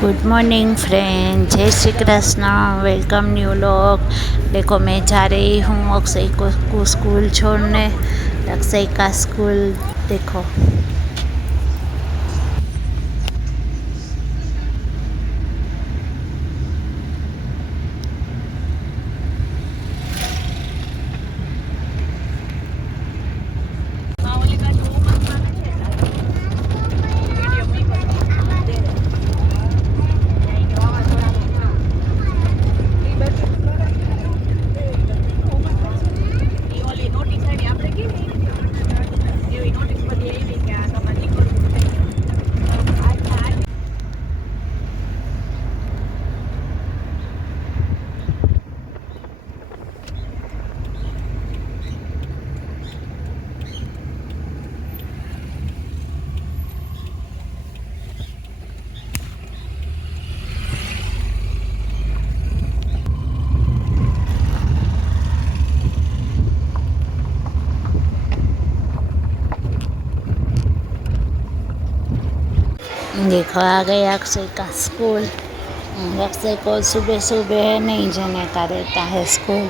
Good morning friend, जय Shri Krishna. Welcome new log. देखो मैं जा रही हूँ अक्षय को स्कूल छोड़ने। अक्षय का स्कूल देखो। देखो आ गए अक्षय का स्कूल। अक्षय को सुबह सुबह नहीं जाने का रहता है स्कूल,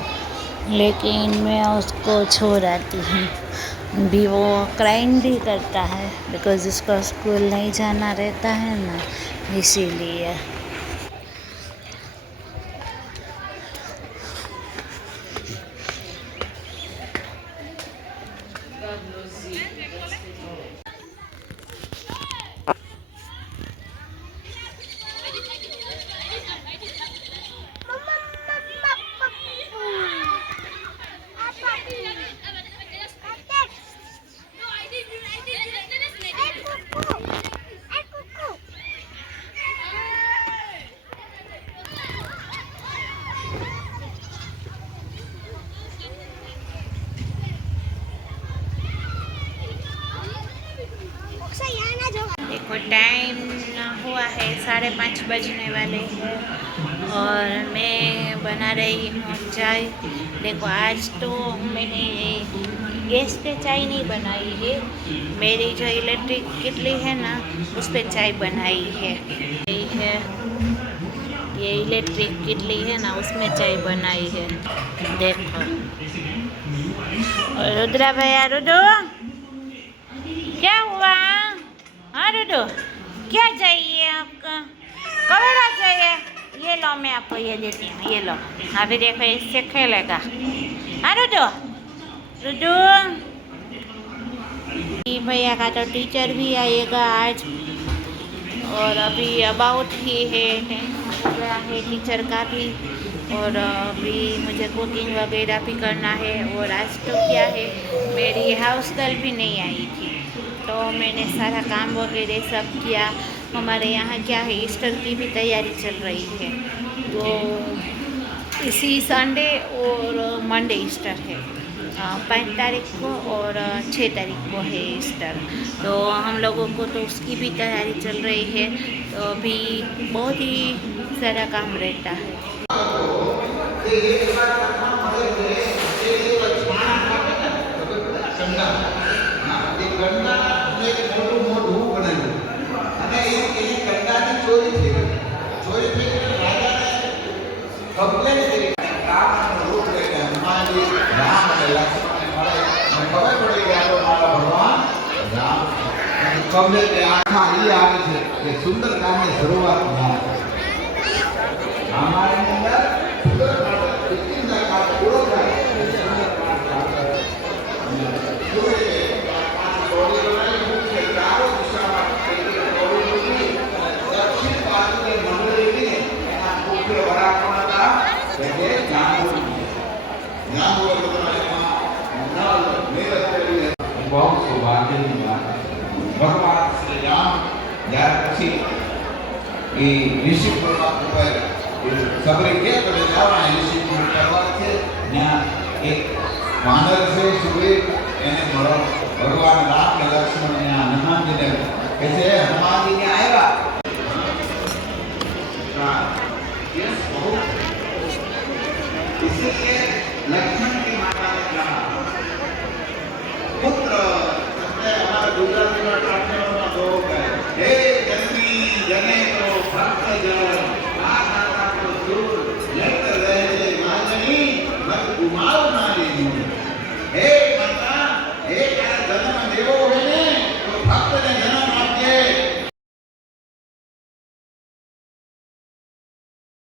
लेकिन मैं उसको छोड़ आती हूँ। भी वो क्राइम भी करता है बिकॉज़ उसको स्कूल नहीं जाना रहता है ना, इसीलिए। देखो टाइम हुआ है 5:30 बजने वाले हैं और मैं बना रही हूँ चाय। देखो आज तो मैंने गैस पे चाय नहीं बनाई है, मेरी जो इलेक्ट्रिक केटली है ना उस पर चाय बनाई है। ये इलेक्ट्रिक केटली है ना उसमें चाय बनाई है। देखो और रुद्रा भैया, रुद्र क्या हुआ? हाँ रुद्र, क्या चाहिए आपका? कवेरा चाहिए? ये लो, मैं आपको ये देती हूँ, ये लो। अभी देखो इससे खेलेगा। हाँ रुद्र, रुद्र भैया का तो टीचर भी आएगा आज, और अभी अबाउट ही है, हो गया है टीचर का भी। और अभी मुझे कुकिंग वगैरह भी करना है। और आज तो क्या है, मेरी हाउस गर्ल भी नहीं आई थी, तो मैंने सारा काम वगैरह सब किया। हमारे यहाँ क्या है, ईस्टर की भी तैयारी चल रही है, तो इसी संडे और मंडे ईस्टर है। 5 तारीख को और 6 तारीख को है ईस्टर, तो हम लोगों को तो उसकी भी तैयारी चल रही है। तो अभी बहुत ही सारा काम रहता है। सुंदर काम की शुरुआत हमारे अंदर बहुत सौभाग्य की बात है। भगवान श्री राम यार પછી એ ઋષિ પર્વત ઉપર સબરે કે કરે જવા ઋષિ પર્વત છે, ત્યાં એક વાનર છે સુગ્રીવ, એને મળો ભગવાન રામ ને લક્ષ્મણ ને હનુમાનજી ને કહે છે, હનુમાનજી ને આવ્યા इसलिए लक्ष्मण